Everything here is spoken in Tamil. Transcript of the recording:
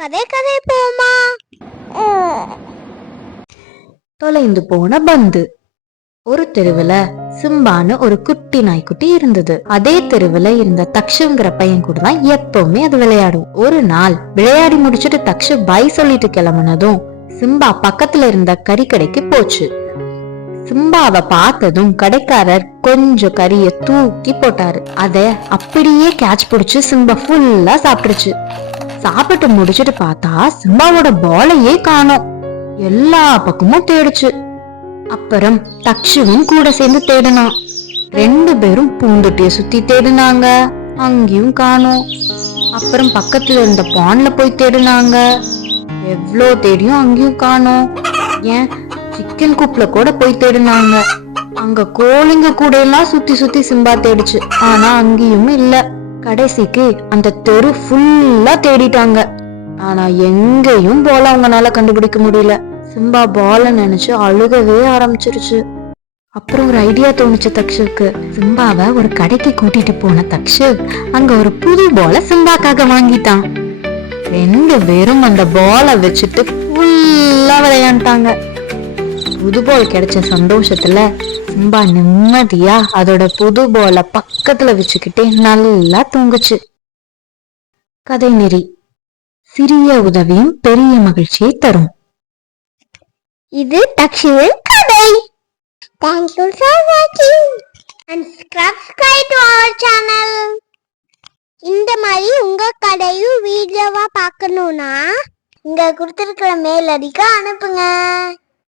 கதை கதை போமா தொலைந்து போன பந்து. ஒரு தெருவுல சிம்பான்னு ஒரு குட்டி நாய்க்குட்டி இருந்தது. அதே தெருவுல இருந்த தக்ஷுங்கிற பையன் கூட தான் எப்பவுமே அது விளையாடும். ஒரு நாள் விளையாடி முடிச்சிட்டு தக்ஷு பை சொல்லிட்டு கிளம்புனதும் சிம்பா பக்கத்துல இருந்த கறிக்கடைக்கு போச்சு. சிம்பாவை பார்த்ததும் கடைக்காரர் கொஞ்சம் கறிய தூக்கி போட்டாரு. அத அப்படியே கேட்ச் பிடிச்சு சிம்பா ஃபுல்லா சாப்பிட்டுருச்சு. சாப்பிட்டு முடிச்சிட்டு பார்த்தா சிம்பாவோட பாலையே காணோம். எல்லா பக்கமும் தேடுச்சு. அப்புறம் தக்ஷுவும் கூட சேர்ந்து தேடினான். ரெண்டு பேரும் பூந்துட்டிய சுத்தி தேடினாங்க. அங்கேயும் காணோம். அப்புறம் பக்கத்துல இருந்த பான்ல போய் தேடினாங்க. எவ்வளோ தேடியும் அங்கேயும் காணோம். ஏன்? சிக்கன் கூப்ல கூட போய் தேடினாங்க. அங்க கோழிங்க கூட எல்லாம் சுத்தி சுத்தி சிம்பா தேடிச்சு. ஆனா அங்கேயும் இல்லை. கடைசிக்கு அந்த தெரு ஃபுல்லா தேடிட்டாங்க. ஆனா எங்கேயும் போல அவங்கனால கண்டுபிடிக்க முடியல. சிம்பா பால நினைச்சு அழுகவே ஆரம்பிச்சிருச்சு. அப்புறம் ஒரு ஐடியா தோணுச்சு தக்ஷுக்கு. சிம்பாவை ஒரு கடைக்கு கூட்டிட்டு போன தக்ஷு அங்க ஒரு புது பால சிம்பாக்காக வாங்கிட்டான். ரெண்டு பேரும் அந்த பாலை வச்சுட்டு ஃபுல்லா விளையாண்டாங்க. புது பால் கிடைச்ச சந்தோஷத்துல சிம்பா நிம்மதியா அதோட புது பாலை பக்கத்துல வச்சுக்கிட்டே நல்லா தூங்குச்சு. கதை நெறி. சிறிய உதவியும் பெரிய மகிழ்ச்சியை தரும். இது தக்ஷுவின் கதை. தேங்க்யூ ஃபார் வாட்சிங் and subscribe to our channel இந்த மாதிரி உங்க கடையும் வீடியோவா பார்க்கணும்னா இங்க கொடுத்துருக்கிற மேல் அடிக்க அனுப்புங்க.